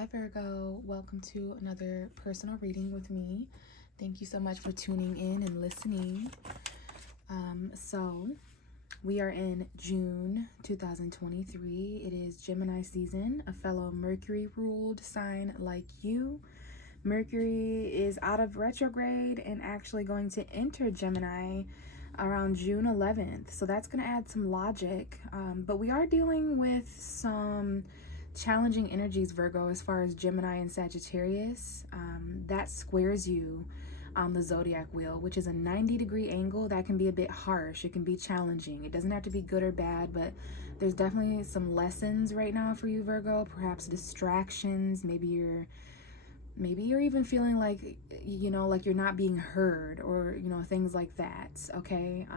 Hi Virgo, welcome to another personal reading with me. Thank you so much for tuning in and listening. So we are in June 2023. It is Gemini season, a fellow Mercury ruled sign like you. Mercury is out of retrograde and actually going to enter Gemini around June 11th. So that's going to add some logic. But we are dealing with some challenging energies, Virgo, as far as Gemini and Sagittarius. That squares you on the zodiac wheel, which is a 90-degree angle. That can be a bit harsh. It can be challenging. It doesn't have to be good or bad, but there's definitely some lessons right now for you, Virgo. Perhaps distractions. Maybe you're even feeling like, like you're not being heard, or, things like that. Okay.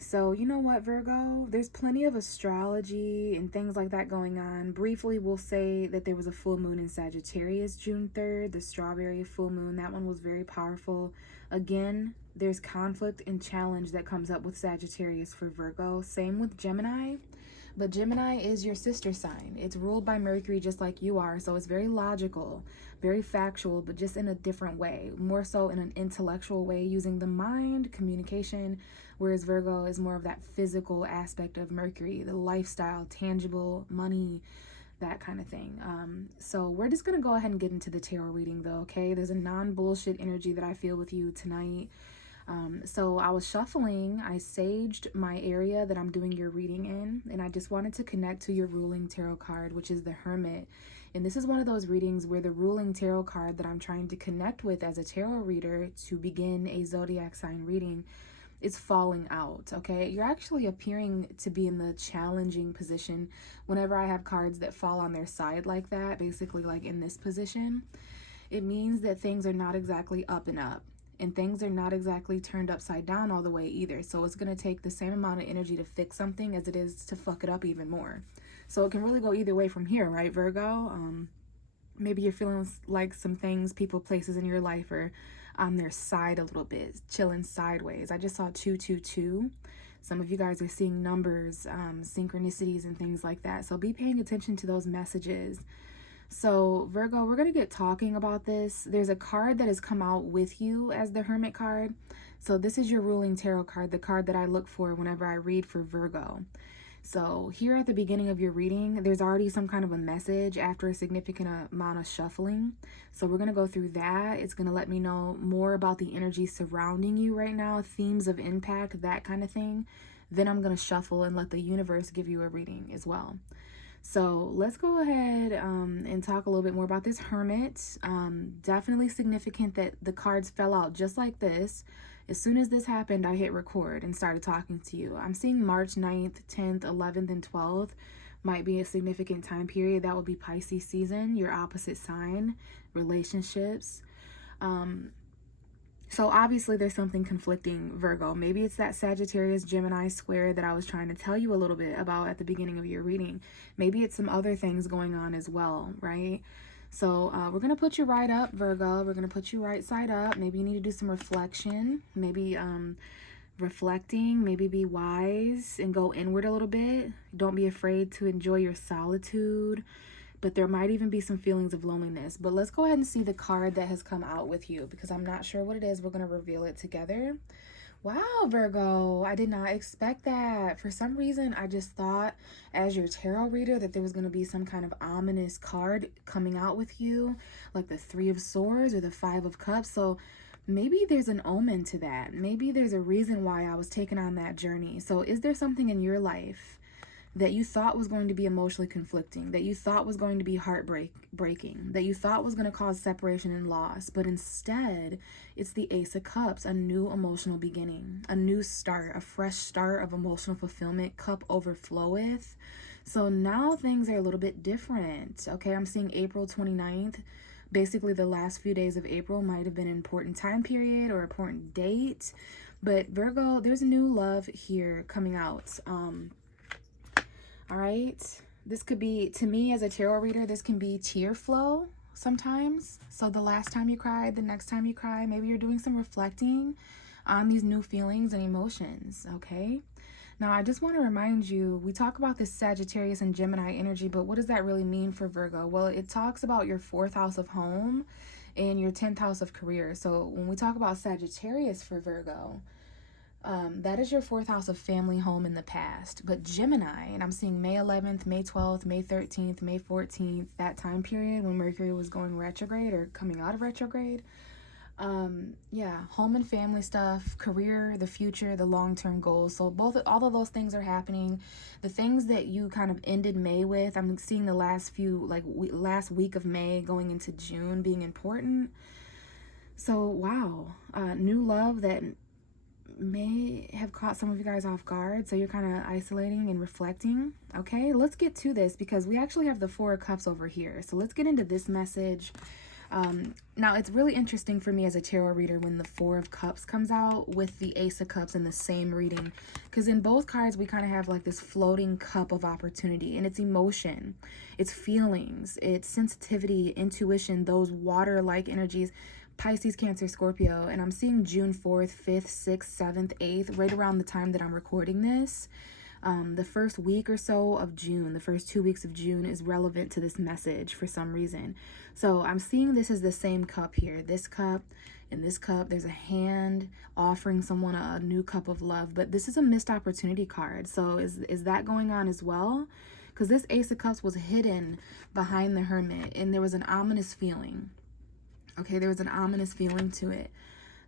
So you know what, Virgo, there's plenty of astrology and things like that going on. Briefly, we'll say that there was a full moon in Sagittarius June 3rd, the strawberry full moon. That one was very powerful. Again, there's conflict and challenge that comes up with Sagittarius for Virgo. Same with Gemini. But Gemini is your sister sign. It's ruled by Mercury just like you are. So it's very logical, very factual, but just in a different way. More so in an intellectual way, using the mind, communication, whereas Virgo is more of that physical aspect of Mercury, the lifestyle, tangible, money, that kind of thing. So we're just going to go ahead and get into the tarot reading though, okay? There's a non-bullshit energy that I feel with you tonight. So I was shuffling, I saged my area that I'm doing your reading in, and I just wanted to connect to your ruling tarot card, which is the Hermit. And this is one of those readings where the ruling tarot card that I'm trying to connect with as a tarot reader to begin a zodiac sign reading is falling out, okay? You're actually appearing to be in the challenging position whenever I have cards that fall on their side like that, basically like in this position. It means that things are not exactly up and up. And things are not exactly turned upside down all the way either. So it's going to take the same amount of energy to fix something as it is to fuck it up even more. So it can really go either way from here, right, Virgo? Maybe you're feeling like some things, people, places in your life are on their side a little bit, chilling sideways. I just saw 222. Some of you guys are seeing numbers, synchronicities and things like that. So be paying attention to those messages. So Virgo, we're going to get talking about this. There's a card that has come out with you as the Hermit card. So this is your ruling tarot card, the card that I look for whenever I read for Virgo. So here at the beginning of your reading, there's already some kind of a message after a significant amount of shuffling. So we're going to go through that. It's going to let me know more about the energy surrounding you right now, themes of impact, that kind of thing. Then I'm going to shuffle and let the universe give you a reading as well. So let's go ahead and talk a little bit more about this Hermit. Definitely significant that the cards fell out just like this. As soon as this happened, I hit record and started talking to you. I'm seeing March 9th, 10th, 11th, and 12th might be a significant time period. That would be Pisces season, your opposite sign, relationships. So obviously there's something conflicting, Virgo. Maybe it's that Sagittarius Gemini square that I was trying to tell you a little bit about at the beginning of your reading. Maybe it's some other things going on as well, right? So we're going to put you right up, Virgo. We're going to put you right side up. Maybe you need to do some reflection, maybe reflecting, maybe be wise and go inward a little bit. Don't be afraid to enjoy your solitude. But there might even be some feelings of loneliness. But let's go ahead and see the card that has come out with you, because I'm not sure what it is. We're going to reveal it together. Wow, Virgo, I did not expect that. For some reason, I just thought as your tarot reader that there was going to be some kind of ominous card coming out with you, like the Three of Swords or the Five of Cups. So maybe there's an omen to that. Maybe there's a reason why I was taken on that journey. So is there something in your life that you thought was going to be emotionally conflicting, that you thought was going to be heartbreaking, that you thought was going to cause separation and loss, but instead it's the Ace of Cups, a new emotional beginning, a new start, a fresh start of emotional fulfillment, cup overfloweth. So now things are a little bit different, okay? I'm seeing April 29th. Basically the last few days of April might have been an important time period or important date, but Virgo, there's a new love here coming out. All right, this could be, to me as a tarot reader, this can be tear flow sometimes. So the last time you cried, the next time you cry, maybe you're doing some reflecting on these new feelings and emotions, okay? Now, I just want to remind you, we talk about this Sagittarius and Gemini energy, but what does that really mean for Virgo? Well, it talks about your 4th house of home and your 10th house of career. So when we talk about Sagittarius for Virgo, that is your 4th house of family, home in the past. But Gemini, and I'm seeing May 11th, May 12th, May 13th, May 14th, that time period when Mercury was going retrograde or coming out of retrograde. Yeah, home and family stuff, career, the future, the long-term goals. So all of those things are happening. The things that you kind of ended May with, I'm seeing the last last week of May going into June being important. So wow, new love that may have caught some of you guys off guard. So you're kind of isolating and reflecting. Okay, let's get to this because we actually have the 4 of Cups over here. So let's get into this message. Now, it's really interesting for me as a tarot reader when the 4 of Cups comes out with the Ace of Cups in the same reading. Because in both cards, we kind of have like this floating cup of opportunity. And it's emotion, it's feelings, it's sensitivity, intuition, those water-like energies. Pisces, Cancer, Scorpio, and I'm seeing June 4th, 5th, 6th, 7th, 8th, right around the time that I'm recording this. The first week or so of June, the first 2 weeks of June is relevant to this message for some reason. So I'm seeing this as the same cup here. This cup and this cup, there's a hand offering someone a new cup of love, but this is a missed opportunity card. So is that going on as well? Because this Ace of Cups was hidden behind the Hermit and there was an ominous feeling. Okay, there was an ominous feeling to it.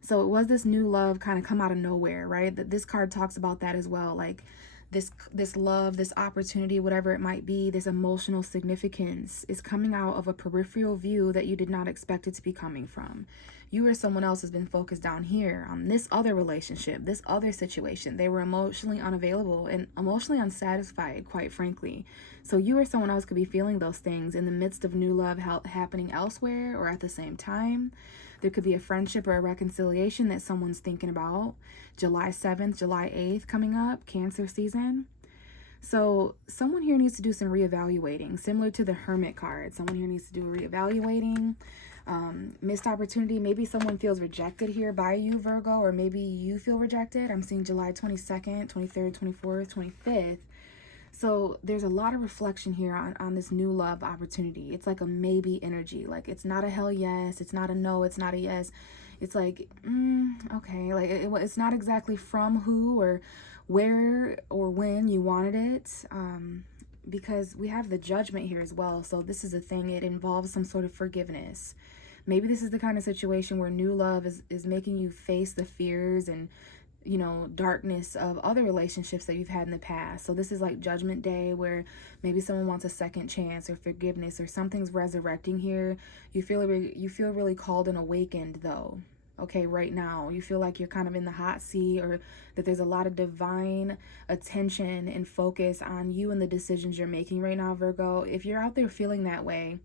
So it was this new love kind of come out of nowhere, right? That this card talks about that as well. Like this love, this opportunity, whatever it might be, this emotional significance is coming out of a peripheral view that you did not expect it to be coming from. You or someone else has been focused down here on this other relationship, this other situation. They were emotionally unavailable and emotionally unsatisfied, quite frankly. So you or someone else could be feeling those things in the midst of new love happening elsewhere or at the same time. There could be a friendship or a reconciliation that someone's thinking about. July 7th, July 8th coming up, Cancer season. So someone here needs to do some reevaluating, similar to the Hermit card. Someone here needs to do a reevaluating. Missed opportunity. Maybe someone feels rejected here by you, Virgo, or maybe you feel rejected. I'm seeing July 22nd, 23rd, 24th, 25th. So there's a lot of reflection here on this new love opportunity. It's like a maybe energy. Like it's not a hell yes. It's not a no. It's not a yes. It's like, okay. Like it's not exactly from who or where or when you wanted it. Because we have the Judgment here as well. So this is a thing. It involves some sort of forgiveness. Maybe this is the kind of situation where new love is making you face the fears and, you know, darkness of other relationships that you've had in the past. So this is like Judgment Day where maybe someone wants a second chance or forgiveness or something's resurrecting here. You feel really called and awakened though. Okay, right now you feel like you're kind of in the hot seat, or that there's a lot of divine attention and focus on you and the decisions you're making right now, Virgo. If you're out there feeling that way,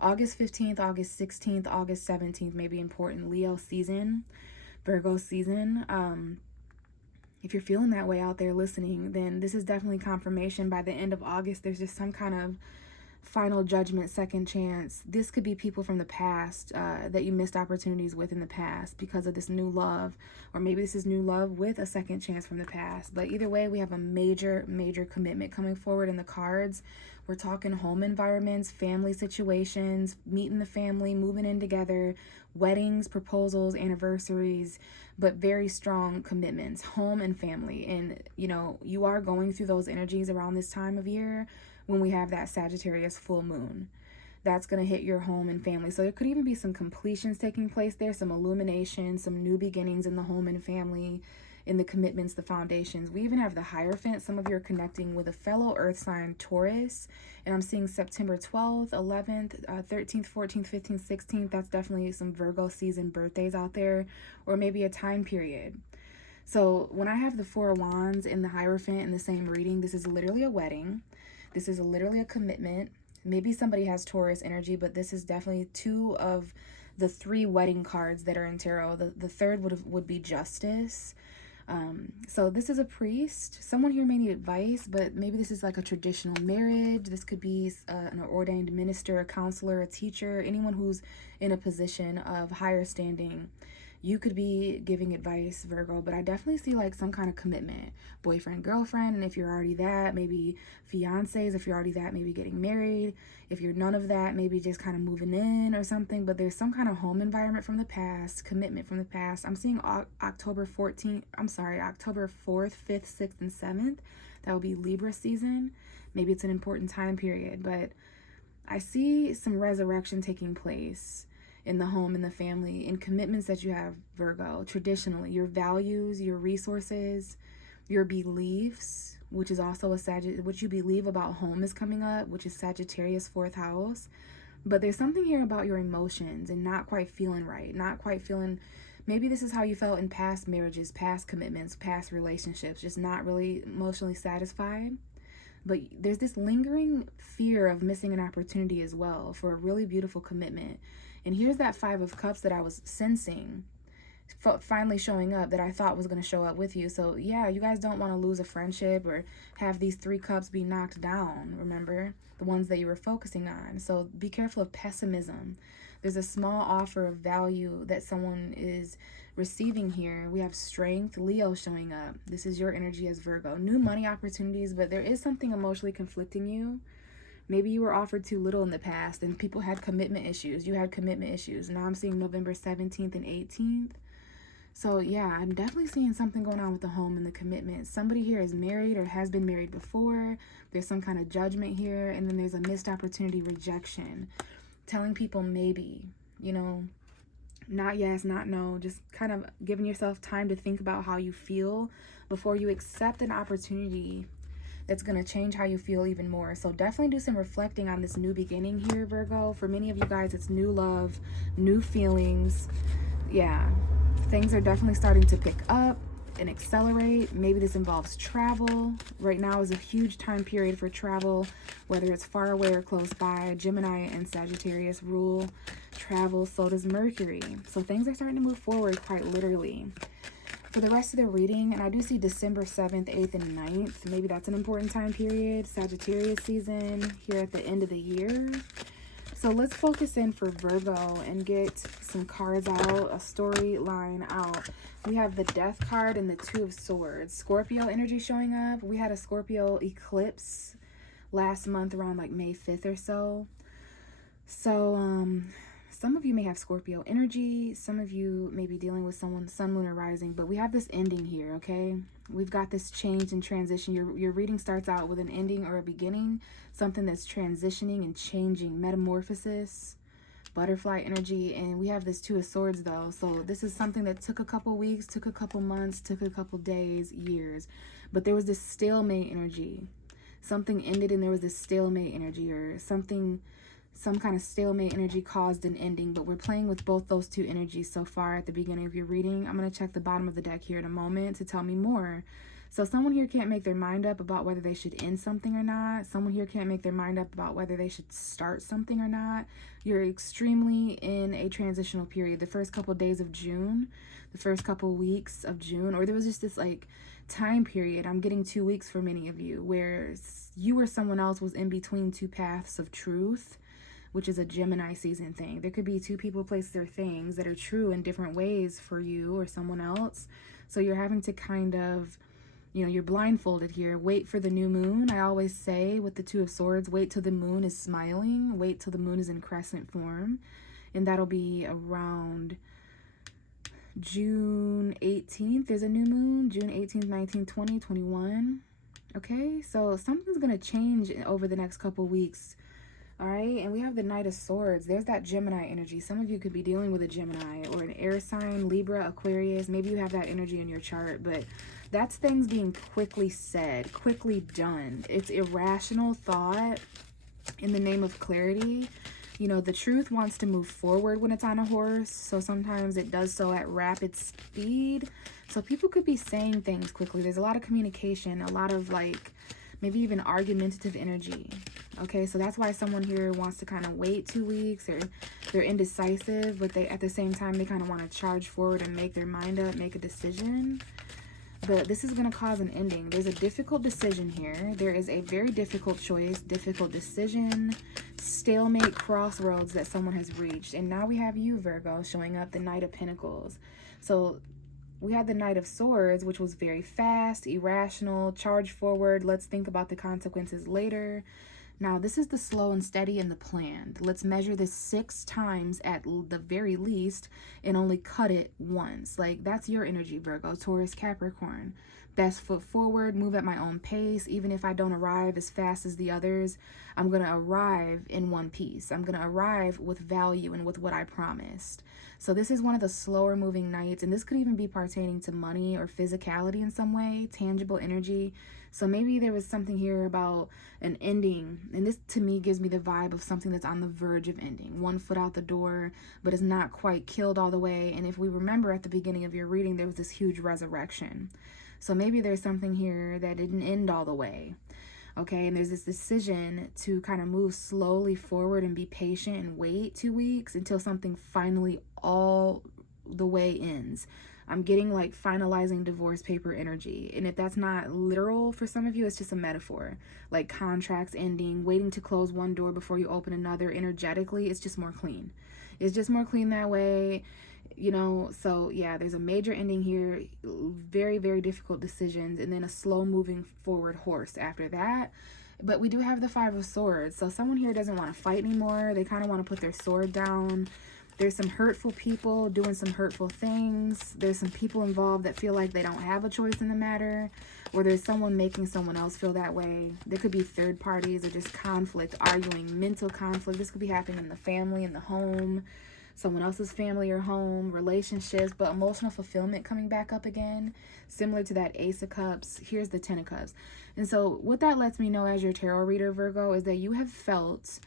August 15th, August 16th, August 17th may be important. Leo season, Virgo season. If you're feeling that way out there listening, then this is definitely confirmation. By the end of August, there's just some kind of final judgment, second chance. This could be people from the past that you missed opportunities with in the past because of this new love, or maybe this is new love with a second chance from the past. But either way, we have a major commitment coming forward in the cards. We're talking home environments, family situations, meeting the family, moving in together, weddings, proposals, anniversaries, but very strong commitments, home and family. And you know, you are going through those energies around this time of year when we have that Sagittarius full moon. That's going to hit your home and family. So there could even be some completions taking place there, some illumination, some new beginnings in the home and family, in the commitments, the foundations. We even have the Hierophant. Some of you are connecting with a fellow earth sign, Taurus. And I'm seeing September 12th, 11th, 13th, 14th, 15th, 16th. That's definitely some Virgo season birthdays out there, or maybe a time period. So when I have the Four of Wands and the Hierophant in the same reading, this is literally a wedding. This is literally a commitment. Maybe somebody has Taurus energy, but this is definitely two of the three wedding cards that are in tarot. The third would be Justice. So this is a priest. Someone here may need advice, but maybe this is like a traditional marriage. This could be an ordained minister, a counselor, a teacher, anyone who's in a position of higher standing. You could be giving advice, Virgo, but I definitely see like some kind of commitment. Boyfriend, girlfriend, and if you're already that, maybe fiancés. If you're already that, maybe getting married. If you're none of that, maybe just kind of moving in or something. But there's some kind of home environment from the past, commitment from the past. I'm seeing October 4th, 5th, 6th, and 7th. That will be Libra season. Maybe it's an important time period, but I see some resurrection taking place in the home, in the family, in commitments that you have, Virgo, traditionally, your values, your resources, your beliefs, which is also what you believe about home is coming up, which is Sagittarius 4th house. But there's something here about your emotions and not quite feeling right, not quite feeling, maybe this is how you felt in past marriages, past commitments, past relationships, just not really emotionally satisfied. But there's this lingering fear of missing an opportunity as well for a really beautiful commitment. And here's that 5 of Cups that I was sensing finally showing up, that I thought was going to show up with you. So yeah, you guys don't want to lose a friendship or have these 3 cups be knocked down, remember? The ones that you were focusing on. So be careful of pessimism. There's a small offer of value that someone is receiving here. We have strength, Leo showing up. This is your energy as Virgo. New money opportunities, but there is something emotionally conflicting you. Maybe you were offered too little in the past and people had commitment issues. You had commitment issues. Now I'm seeing November 17th and 18th. So yeah, I'm definitely seeing something going on with the home and the commitment. Somebody here is married or has been married before. There's some kind of judgment here. And then there's a missed opportunity, rejection. Telling people maybe, you know, not yes, not no. Just kind of giving yourself time to think about how you feel before you accept an opportunity that's going to change how you feel even more. So definitely do some reflecting on this new beginning here, Virgo. For many of you guys, it's new love, new feelings. Yeah, things are definitely starting to pick up and accelerate. Maybe this involves travel. Right now is a huge time period for travel, whether it's far away or close by. Gemini and Sagittarius rule travel, so does Mercury. So things are starting to move forward quite literally. For the rest of the reading, and I do see December 7th, 8th, and 9th. Maybe that's an important time period. Sagittarius season here at the end of the year. So let's focus in for Virgo and get some cards out, a storyline out. We have the Death card and the 2 of Swords. Scorpio energy showing up. We had a Scorpio eclipse last month around like May 5th or so. So, some of you may have Scorpio energy. Some of you may be dealing with someone, Sun, Moon, or Rising. But we have this ending here, okay? We've got this change and transition. Your reading starts out with an ending or a beginning. Something that's transitioning and changing. Metamorphosis, butterfly energy. And we have this 2 of Swords, though. So this is something that took a couple weeks, took a couple months, took a couple days, years. But there was this stalemate energy. Something ended and there was this stalemate energy, or something... Some kind of stalemate energy caused an ending, but we're playing with both those 2 energies so far at the beginning of your reading. I'm going to check the bottom of the deck here in a moment to tell me more. So someone here can't make their mind up about whether they should end something or not. Someone here can't make their mind up about whether they should start something or not. You're extremely in a transitional period. The first couple of days of June, the first couple weeks of June, or there was just this like time period. I'm getting 2 weeks for many of you where you or someone else was in between 2 paths of truth, which is a Gemini season thing. There could be 2 people, places, or things that are true in different ways for you or someone else. So you're having to kind of, you know, you're blindfolded here. Wait for the new moon. I always say with the 2 of Swords, wait till the moon is smiling. Wait till the moon is in crescent form. And that'll be around June 18th. There's a new moon. June 18th, 19th, 20, 21. Okay, so something's going to change over the next couple weeks. All right, and we have the Knight of Swords. There's that Gemini energy. Some of you could be dealing with a Gemini or an air sign, Libra, Aquarius. Maybe you have that energy in your chart, but that's things being quickly said, quickly done. It's irrational thought in the name of clarity. You know, the truth wants to move forward when it's on a horse, so sometimes it does so at rapid speed. So people could be saying things quickly. There's a lot of communication, a lot of like maybe even argumentative energy. Okay, so that's why someone here wants to kind of wait 2 weeks, or they're indecisive, but they at the same time they kind of want to charge forward and make their mind up, make a decision. But this is going to cause an ending. There's a difficult decision here. There is a very difficult choice, difficult decision, stalemate, crossroads that someone has reached. And now we have you, Virgo, showing up, the Knight of Pentacles. So we had the Knight of Swords, which was very fast, irrational, charge forward. Let's think about the consequences later. Now, this is the slow and steady and the planned. Let's measure this 6 times at the very least and only cut it once. Like, that's your energy, Virgo, Taurus, Capricorn. Best foot forward, move at my own pace. Even if I don't arrive as fast as the others, I'm going to arrive in one piece. I'm going to arrive with value and with what I promised. So this is one of the slower moving nights, and this could even be pertaining to money or physicality in some way, tangible energy. So maybe there was something here about an ending, and this to me gives me the vibe of something that's on the verge of ending. One foot out the door, but is not quite killed all the way. And if we remember at the beginning of your reading, there was this huge resurrection. So maybe there's something here that didn't end all the way. Okay, and there's this decision to kind of move slowly forward and be patient and wait 2 weeks until something finally all the way ends. I'm getting like finalizing divorce paper energy. And if that's not literal for some of you, it's just a metaphor. Like contracts ending, waiting to close one door before you open another. Energetically, it's just more clean. It's just more clean that way. You know, so yeah, there's a major ending here, very, very difficult decisions, and then a slow moving forward horse after that. But we do have the 5 of Swords. So someone here doesn't want to fight anymore. They kind of want to put their sword down. There's some hurtful people doing some hurtful things. There's some people involved that feel like they don't have a choice in the matter, or there's someone making someone else feel that way. There could be third parties or just conflict, arguing, mental conflict. This could be happening in the family, in the home, someone else's family or home, relationships, but emotional fulfillment coming back up again, similar to that Ace of Cups. Here's the 10 of Cups. And so what that lets me know as your tarot reader, Virgo, is that you have felt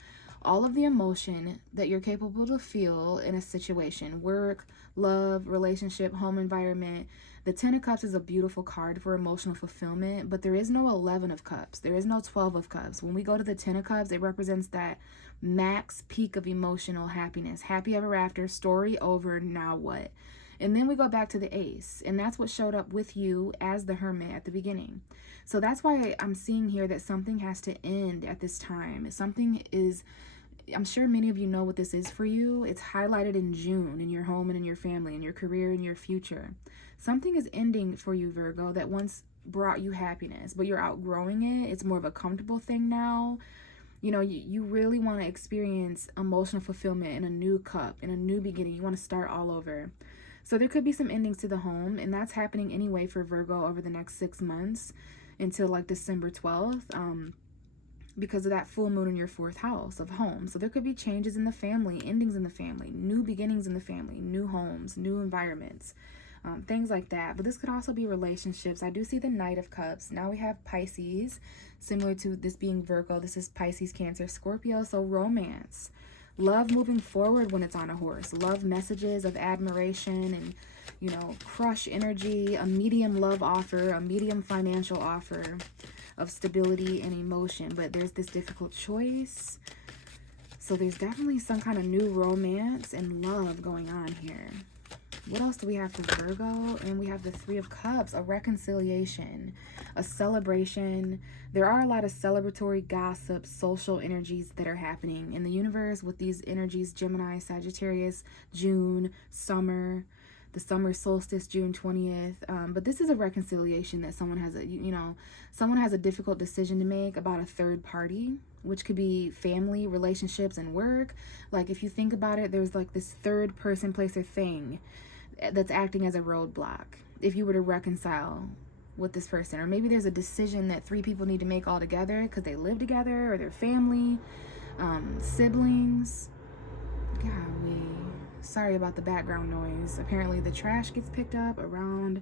all of the emotion that you're capable to feel in a situation: work, love, relationship, home environment. The 10 of Cups is a beautiful card for emotional fulfillment, but there is no 11 of Cups. There is no 12 of Cups. When we go to the 10 of Cups, it represents that max peak of emotional happiness. Happy ever after, story over, now what? And then we go back to the Ace, and that's what showed up with you as the Hermit at the beginning. So that's why I'm seeing here that something has to end at this time. Something is, I'm sure many of you know what this is for you. It's highlighted in June in your home and in your family, in your career, in your future. Something is ending for you, Virgo, that once brought you happiness, but you're outgrowing it. It's more of a comfortable thing now. You know, you really want to experience emotional fulfillment in a new cup, in a new beginning. You want to start all over. So there could be some endings to the home, and that's happening anyway for Virgo over the next 6 months until like December 12th, because of that full moon in your 4th house of home. So there could be changes in the family, endings in the family, new beginnings in the family, new homes, new environments, things like that. But this could also be relationships. I do see the Knight of Cups. Now we have Pisces, similar to this being Virgo. This is Pisces, Cancer, Scorpio. So romance, love moving forward when it's on a horse, love messages of admiration and, you know, crush energy, a medium love offer, a medium financial offer of stability and emotion. But there's this difficult choice. So there's definitely some kind of new romance and love going on here. What else do we have for Virgo? And we have the 3 of Cups, a reconciliation, a celebration. There are a lot of celebratory gossip, social energies that are happening in the universe with these energies: Gemini, Sagittarius, June, summer, the summer solstice, June 20th. But this is a reconciliation that someone has someone has a difficult decision to make about a third party, which could be family, relationships, and work. Like if you think about it, there's like this third person, place, or thing that's acting as a roadblock if you were to reconcile with this person. Or maybe there's a decision that 3 people need to make all together because they live together, or their family, siblings. Golly, sorry about the background noise. Apparently the trash gets picked up around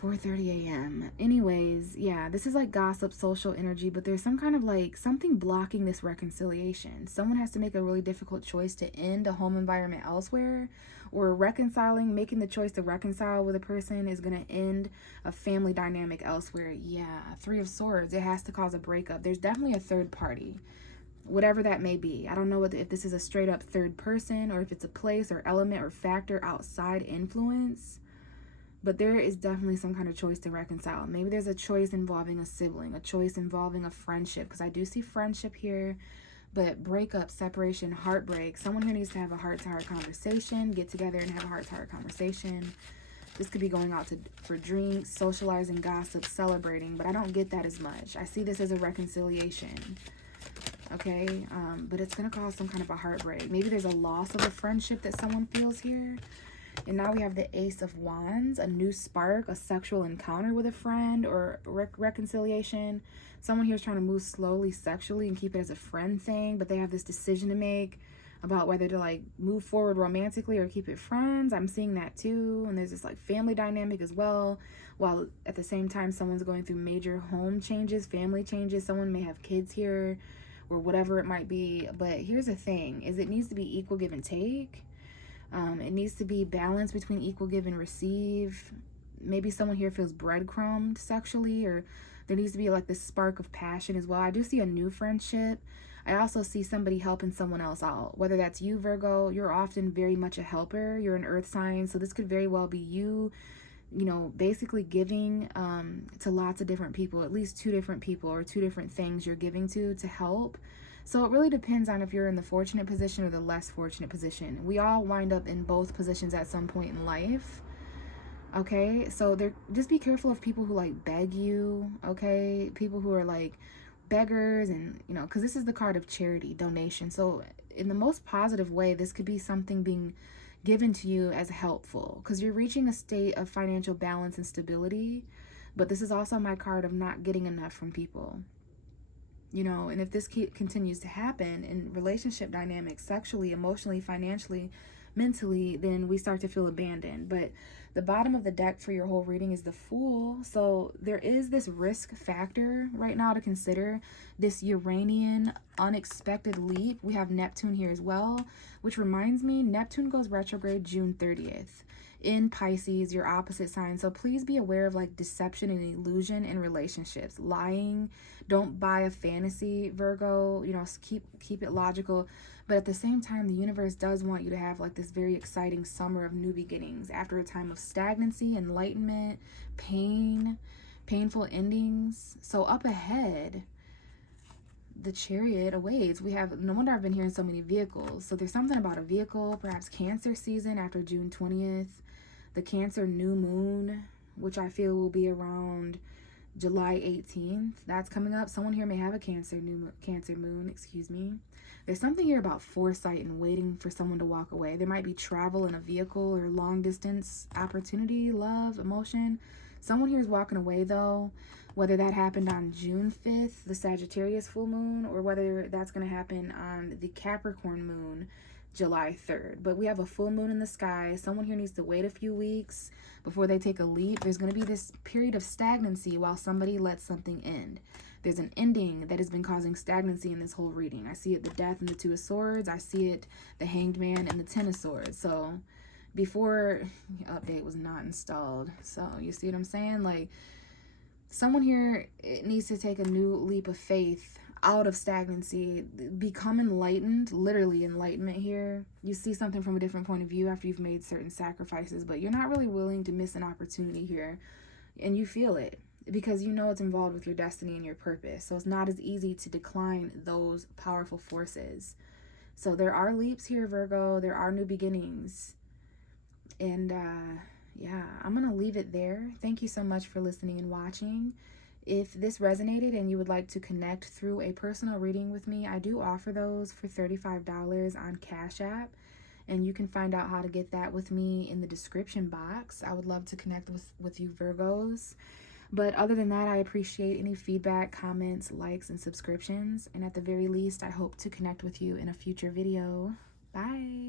4:30 a.m. Anyways, yeah, this is like gossip, social energy, but there's some kind of like something blocking this reconciliation. Someone has to make a really difficult choice to end a home environment elsewhere, or reconciling, making the choice to reconcile with a person is going to end a family dynamic elsewhere. Yeah, 3 of Swords, it has to cause a breakup. There's definitely a third party, whatever that may be. I don't know if this is a straight up third person, or if it's a place or element or factor outside influence. But there is definitely some kind of choice to reconcile. Maybe there's a choice involving a sibling, a choice involving a friendship, because I do see friendship here. But breakup, separation, heartbreak. Someone here needs to have a heart-to-heart conversation, get together and have a heart-to-heart conversation. This could be going out for drinks, socializing, gossip, celebrating, but I don't get that as much. I see this as a reconciliation, okay? But it's going to cause some kind of a heartbreak. Maybe there's a loss of a friendship that someone feels here. And now we have the Ace of Wands, a new spark, a sexual encounter with a friend, or reconciliation. Someone here is trying to move slowly sexually and keep it as a friend thing, but they have this decision to make about whether to like move forward romantically or keep it friends. I'm seeing that too. And there's this like family dynamic as well, while at the same time someone's going through major home changes, family changes. Someone may have kids here or whatever it might be. But here's the thing, is it needs to be equal give and take. It needs to be balance between equal give and receive. Maybe someone here feels breadcrumbed sexually, or there needs to be like this spark of passion as well. I do see a new friendship. I also see somebody helping someone else out. Whether that's you, Virgo, you're often very much a helper. You're an earth sign, so this could very well be you, you know, basically giving to lots of different people, at least 2 different people or 2 different things you're giving to help. So it really depends on if you're in the fortunate position or the less fortunate position. We all wind up in both positions at some point in life. Okay, so just be careful of people who like beg you, okay? People who are like beggars, and you know, because this is the card of charity, donation. So in the most positive way, this could be something being given to you as helpful, because you're reaching a state of financial balance and stability. But this is also my card of not getting enough from people, you know. And if this continues to happen in relationship dynamics, sexually, emotionally, financially, mentally, then we start to feel abandoned. But the bottom of the deck for your whole reading is the Fool. So there is this risk factor right now to consider, this Uranian unexpected leap. We have Neptune here as well, which reminds me, Neptune goes retrograde June 30th in Pisces, your opposite sign. So please be aware of like deception and illusion in relationships, lying. Don't buy a fantasy, Virgo. You know, keep it logical. But at the same time, the universe does want you to have like this very exciting summer of new beginnings after a time of stagnancy, enlightenment, pain, painful endings. So up ahead, the Chariot awaits. We have, no wonder I've been hearing so many vehicles. So there's something about a vehicle, perhaps Cancer season after June 20th. The Cancer new moon, which I feel will be around July 18th. That's coming up. Someone here may have a Cancer moon, excuse me. There's something here about foresight and waiting for someone to walk away. There might be travel in a vehicle or long distance opportunity, love, emotion. Someone here is walking away though, whether that happened on June 5th, the Sagittarius full moon, or whether that's going to happen on the Capricorn moon, July 3rd. But we have a full moon in the sky. Someone here needs to wait a few weeks before they take a leap. There's going to be this period of stagnancy while somebody lets something end. There's an ending that has been causing stagnancy in this whole reading. I see it, the Death and the 2 of Swords. I see it, the Hanged Man and the 10 of Swords. So before, update was not installed. So you see what I'm saying? Like, someone here, it needs to take a new leap of faith out of stagnancy, become enlightened, literally enlightenment here. You see something from a different point of view after you've made certain sacrifices, but you're not really willing to miss an opportunity here. And you feel it because you know it's involved with your destiny and your purpose. So it's not as easy to decline those powerful forces. So there are leaps here, Virgo. There are new beginnings. And yeah, I'm going to leave it there. Thank you so much for listening and watching. If this resonated and you would like to connect through a personal reading with me, I do offer those for $35 on Cash App. And you can find out how to get that with me in the description box. I would love to connect with you, Virgos. But other than that, I appreciate any feedback, comments, likes, and subscriptions. And at the very least, I hope to connect with you in a future video. Bye.